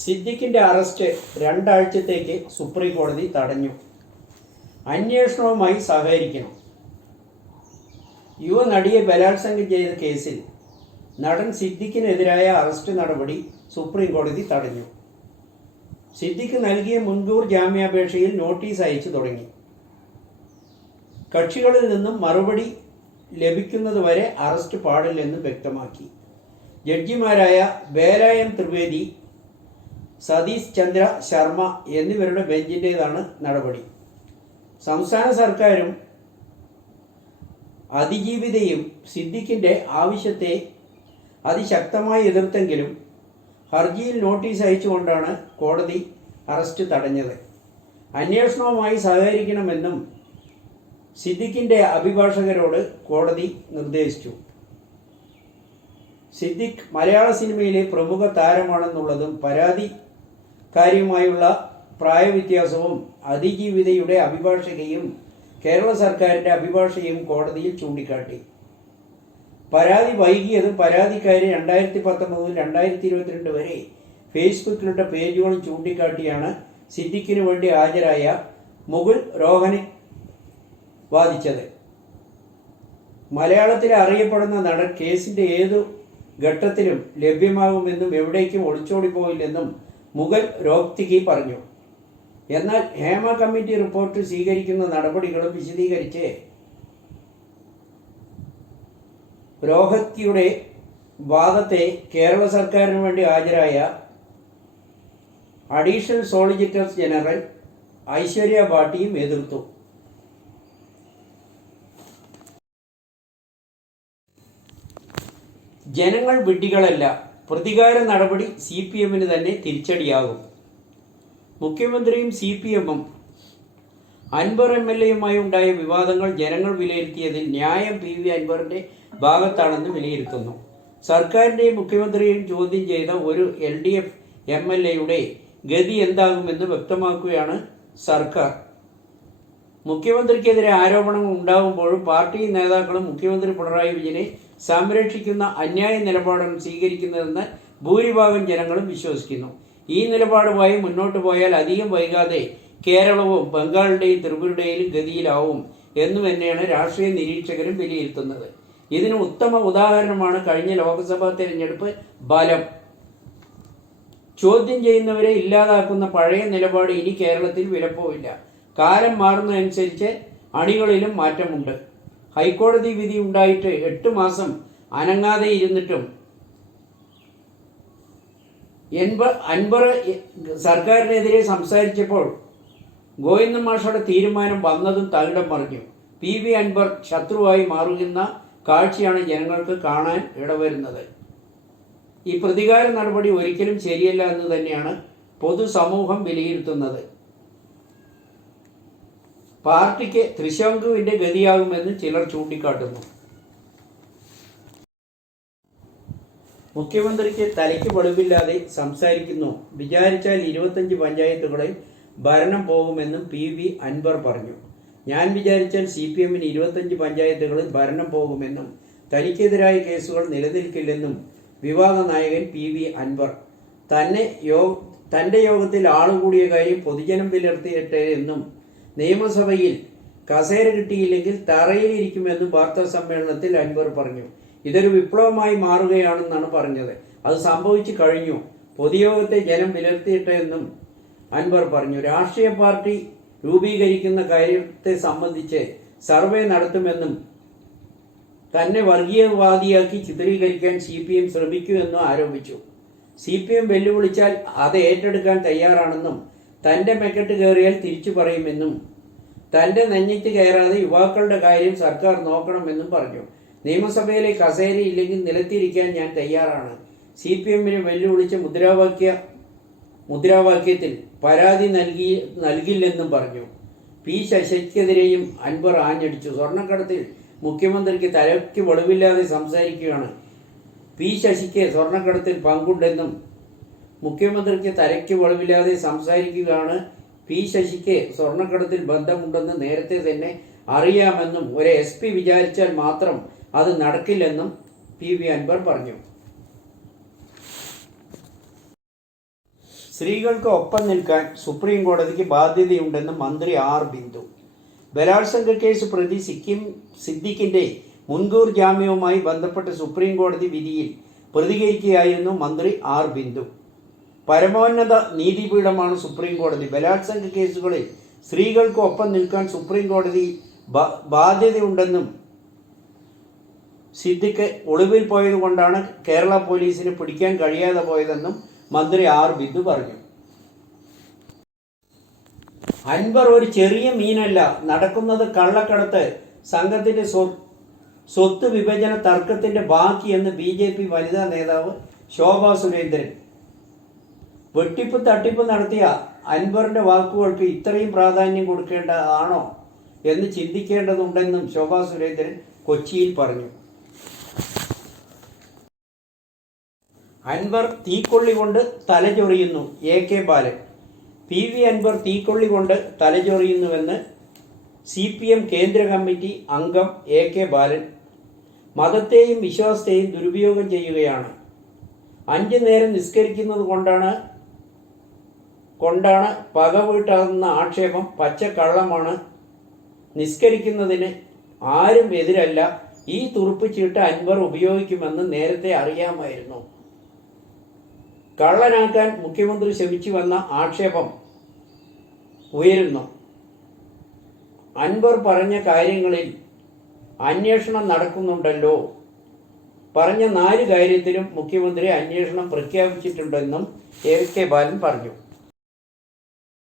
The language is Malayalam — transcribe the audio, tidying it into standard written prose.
സിദ്ദിഖിൻ്റെ അറസ്റ്റ് 2 ആഴ്ചത്തേക്ക് സുപ്രീം കോടതി തടഞ്ഞു. അന്വേഷണവുമായി സഹകരിക്കണം. യുവനടിയെ ബലാത്സംഗം ചെയ്ത കേസിൽ നടൻ സിദ്ദിഖിനെതിരായ അറസ്റ്റ് നടപടി സുപ്രീം കോടതി തടഞ്ഞു. സിദ്ദിഖ് നൽകിയ മുൻകൂർ ജാമ്യാപേക്ഷയിൽ നോട്ടീസ് അയച്ചു തുടങ്ങി. കക്ഷികളിൽ നിന്നും മറുപടി ലഭിക്കുന്നതുവരെ അറസ്റ്റ് പാടില്ലെന്ന് വ്യക്തമാക്കി. ജഡ്ജിമാരായ വേലായം ത്രിവേദി, സതീഷ് ചന്ദ്ര ശർമ്മ എന്നിവരുടെ ബെഞ്ചിൻ്റേതാണ് നടപടി. സംസ്ഥാന സർക്കാരും അതിജീവിതയും സിദ്ദിഖിൻ്റെ ആവശ്യത്തെ അതിശക്തമായി എതിർത്തെങ്കിലും ഹർജിയിൽ നോട്ടീസ് അയച്ചുകൊണ്ടാണ് കോടതി അറസ്റ്റ് തടഞ്ഞത്. അന്വേഷണവുമായി സഹകരിക്കണമെന്നും സിദ്ദിഖിൻ്റെ അഭിഭാഷകരോട് കോടതി നിർദ്ദേശിച്ചു. സിദ്ദിഖ് മലയാള സിനിമയിലെ പ്രമുഖ താരമാണെന്നുള്ളതും പരാതിക്കാരിയുമായുള്ള പ്രായവ്യത്യാസവും അതിജീവിതയുടെ അഭിഭാഷകയും കേരള സർക്കാരിൻ്റെ അഭിഭാഷകയും കോടതിയിൽ ചൂണ്ടിക്കാട്ടി. പരാതി വൈകിയതും പരാതിക്കാരി 2019 മുതൽ 2022 വരെ ഫേസ്ബുക്കിലിട്ട പേജുകളും ചൂണ്ടിക്കാട്ടിയാണ് സിദ്ദിഖിന് വേണ്ടി ഹാജരായ മുകുൾ റോഹനിക് വാദിച്ചത്. മലയാളത്തിലെ അറിയപ്പെടുന്ന നടൻ കേസിൻ്റെ ഏതു ഘട്ടത്തിലും ലഭ്യമാകുമെന്നും എവിടേക്കും ഒളിച്ചോടിപ്പോയില്ലെന്നും മുകുൾ റോഹ്തഗി പറഞ്ഞു. എന്നാൽ ഹേമ കമ്മിറ്റി റിപ്പോർട്ട് സ്വീകരിക്കുന്ന നടപടികളും വിശദീകരിച്ച് റോഹ്തഗിയുടെ വാദത്തെ കേരള സർക്കാരിന് വേണ്ടി ഹാജരായ അഡീഷണൽ സോളിസിറ്റർ ജനറൽ ഐശ്വര്യ ഭാട്ടിയും എതിർത്തു. ജനങ്ങൾ വിഡ്ഢികളല്ല, പ്രതികാര നടപടി CPM-ന് തന്നെ തിരിച്ചടിയാകും. മുഖ്യമന്ത്രിയും CPM-ഉം അൻവർ MLA-യുമായി ഉണ്ടായ വിവാദങ്ങൾ ജനങ്ങൾ വിലയിരുത്തിയതിൽ ന്യായം PV അൻവറിൻ്റെ ഭാഗത്താണെന്ന് വിലയിരുത്തുന്നു. സർക്കാരിൻ്റെയും മുഖ്യമന്ത്രിയെയും ചോദ്യം ചെയ്ത ഒരു LDF MLA-യുടെ ഗതി എന്താകുമെന്ന് വ്യക്തമാക്കുകയാണ് സർക്കാർ. മുഖ്യമന്ത്രിക്കെതിരെ ആരോപണങ്ങൾ ഉണ്ടാകുമ്പോഴും പാർട്ടി നേതാക്കളും മുഖ്യമന്ത്രി പിണറായി വിജയനെ സംരക്ഷിക്കുന്ന അന്യായ നിലപാടാണ് സ്വീകരിക്കുന്നതെന്ന് ഭൂരിഭാഗം ജനങ്ങളും വിശ്വസിക്കുന്നു. ഈ നിലപാടുമായി മുന്നോട്ട് പോയാൽ അധികം വൈകാതെ കേരളവും ബംഗാളിൻ്റെയും ത്രിപുരയുടെയും ഗതിയിലാവും എന്നു തന്നെയാണ് രാഷ്ട്രീയ നിരീക്ഷകരും വിലയിരുത്തുന്നത്. ഇതിന് ഉത്തമ ഉദാഹരണമാണ് കഴിഞ്ഞ ലോക്സഭാ തെരഞ്ഞെടുപ്പ് ഫലം. ചോദ്യം ചെയ്യുന്നവരെ ഇല്ലാതാക്കുന്ന പഴയ നിലപാട് ഇനി കേരളത്തിൽ വിലപ്പോവില്ല. കാലം മാറുന്നതനുസരിച്ച് അണികളിലും മാറ്റമുണ്ട്. ഹൈക്കോടതി വിധി ഉണ്ടായിട്ട് 8 മാസം അനങ്ങാതെ ഇരുന്നിട്ടും അൻവർ സർക്കാരിനെതിരെ സംസാരിച്ചപ്പോൾ ഗോവിന്ദൻ മാഷയുടെ തീരുമാനം വന്നതും തകിടം മറിഞ്ഞു. PV അൻവർ ശത്രുവായി മാറുന്ന കാഴ്ചയാണ് ജനങ്ങൾക്ക് കാണാൻ ഇടവരുന്നത്. ഈ പ്രതികാര നടപടി ഒരിക്കലും ശരിയല്ല എന്ന് തന്നെയാണ് പൊതുസമൂഹം വിലയിരുത്തുന്നത്. പാർട്ടിക്ക് ത്രിശങ്കുവിൻ്റെ ഗതിയാകുമെന്ന് ചിലർ ചൂണ്ടിക്കാട്ടുന്നു. മുഖ്യമന്ത്രിക്ക് തലയ്ക്ക് വെളിവില്ലാതെ സംസാരിക്കുന്നു. വിചാരിച്ചാൽ 25 പഞ്ചായത്തുകളിൽ ഭരണം പോകുമെന്നും PV അൻവർ പറഞ്ഞു. ഞാൻ വിചാരിച്ചാൽ CPM-ന് 25 പഞ്ചായത്തുകളിൽ ഭരണം പോകുമെന്നും തനിക്കെതിരായ കേസുകൾ നിലനിൽക്കില്ലെന്നും വിവാദ നായകൻ PV അൻവർ തൻ്റെ യോഗത്തിൽ ആളുകൂടിയ കാര്യം പൊതുജനം വിലയിരുത്തിയിട്ടെ എന്നും നിയമസഭയിൽ കസേര കിട്ടിയില്ലെങ്കിൽ തറയിലിരിക്കുമെന്നും വാർത്താ സമ്മേളനത്തിൽ അൻവർ പറഞ്ഞു. ഇതൊരു വിപ്ലവമായി മാറുകയാണെന്നാണ് പറഞ്ഞത്. അത് സംഭവിച്ചു കഴിഞ്ഞു. പൊതുയോഗത്തെ ജനം വിലയിരുത്തിയിട്ടെ എന്നും അൻവർ പറഞ്ഞു. രാഷ്ട്രീയ പാർട്ടി രൂപീകരിക്കുന്ന കാര്യത്തെ സംബന്ധിച്ച് സർവേ നടത്തുമെന്നും തന്നെ വർഗീയവാദിയാക്കി ചിത്രീകരിക്കാൻ CPM ശ്രമിക്കുമെന്നും ആരോപിച്ചു. CPM വെല്ലുവിളിച്ചാൽ അത് ഏറ്റെടുക്കാൻ തയ്യാറാണെന്നും തൻ്റെ മെക്കെട്ട് കയറിയാൽ തിരിച്ചു പറയുമെന്നും തൻ്റെ നെഞ്ഞിട്ട് കയറാതെ യുവാക്കളുടെ കാര്യം സർക്കാർ നോക്കണമെന്നും പറഞ്ഞു. നിയമസഭയിലെ കസേരയില്ലെങ്കിൽ നിലത്തിരിക്കാൻ ഞാൻ തയ്യാറാണ്. CPM-നെ വെല്ലുവിളിച്ച മുദ്രാവാക്യത്തിൽ പരാതി നൽകില്ലെന്നും പറഞ്ഞു. P. ശശിക്കെതിരെയും അൻവർ ആഞ്ഞടിച്ചു. സ്വർണ്ണക്കടത്തിൽ മുഖ്യമന്ത്രിക്ക് തലയ്ക്ക് വെളിവില്ലാതെ സംസാരിക്കുകയാണ്. P. ശശിക്ക് സ്വർണ്ണക്കടത്തിൽ പങ്കുണ്ടെന്നും മുഖ്യമന്ത്രിക്ക് തലയ്ക്ക് വെളിവില്ലാതെ സംസാരിക്കുകയാണ്. P. ശശിക്ക് സ്വർണ്ണക്കടത്തിൽ ബന്ധമുണ്ടെന്ന് നേരത്തെ തന്നെ അറിയാമെന്നും ഒരു SP വിചാരിച്ചാൽ മാത്രം അത് നടക്കില്ലെന്നും PV അൻവർ പറഞ്ഞു. സ്ത്രീകൾക്ക് ഒപ്പം നിൽക്കാൻ സുപ്രീം കോടതിക്ക് ബാധ്യതയുണ്ടെന്ന് മന്ത്രി ആർ ബിന്ദു. ബലാത്സംഗ കേസ് പ്രതി സിദ്ദിഖിന്റെ മുൻകൂർ ജാമ്യവുമായി ബന്ധപ്പെട്ട് സുപ്രീം കോടതി വിധിയിൽ പ്രതികരിക്കുകയായിരുന്നു മന്ത്രി ആർ ബിന്ദു. പരമോന്നത നീതിപീഠമാണ് സുപ്രീം കോടതി. ബലാത്സംഗ കേസുകളിൽ സ്ത്രീകൾക്ക് ഒപ്പം നിൽക്കാൻ സുപ്രീം കോടതി ബാധ്യതയുണ്ടെന്നും സിദ്ദിഖ് ഒളിവിൽ പോയതുകൊണ്ടാണ് കേരള പോലീസിന് പിടിക്കാൻ കഴിയാതെ പോയതെന്നും മന്ത്രി ആർ ബിന്ദു പറഞ്ഞു. അൻവർ ഒരു ചെറിയ മീനല്ല, നടക്കുന്നത് കള്ളക്കടത്ത് സംഘത്തിന്റെ സ്വത്ത് വിഭജന തർക്കത്തിന്റെ ബാക്കിയെന്ന് BJP വനിതാ നേതാവ് ശോഭാ സുരേന്ദ്രൻ. വെട്ടിപ്പ് തട്ടിപ്പ് നടത്തിയ അൻവറിന്റെ വാക്കുകൾക്ക് ഇത്രയും പ്രാധാന്യം കൊടുക്കേണ്ടതാണോ എന്ന് ചിന്തിക്കേണ്ടതുണ്ടെന്നും ശോഭാ സുരേന്ദ്രൻ കൊച്ചിയിൽ പറഞ്ഞു. അൻവർ തീക്കൊള്ളി കൊണ്ട് തലചൊറിയുന്നു AK ബാലൻ. PV അൻവർ തീക്കൊള്ളി കൊണ്ട് തലചൊറിയുന്നുവെന്ന് CPM കേന്ദ്ര കമ്മിറ്റി അംഗം AK ബാലൻ. മതത്തെയും വിശ്വാസത്തെയും ദുരുപയോഗം ചെയ്യുകയാണ്. 5 നേരം നിസ്കരിക്കുന്നത് കൊണ്ടാണ് പക വീട്ടാകുന്ന ആക്ഷേപം പച്ചക്കള്ളമാണ്. നിസ്കരിക്കുന്നതിന് ആരും എതിരല്ല. ഈ തുറുപ്പുചീട്ട് അൻവർ ഉപയോഗിക്കുമെന്ന് നേരത്തെ അറിയാമായിരുന്നു. കള്ളനാക്കാൻ മുഖ്യമന്ത്രി ശ്രമിച്ചുവെന്ന ആക്ഷേപം ഉയരുന്നു. അൻവർ പറഞ്ഞ കാര്യങ്ങളിൽ അന്വേഷണം നടക്കുന്നുണ്ടല്ലോ. പറഞ്ഞ 4 കാര്യത്തിലും മുഖ്യമന്ത്രി അന്വേഷണം പ്രഖ്യാപിച്ചിട്ടുണ്ടെന്നും AK ബാലൻ പറഞ്ഞു.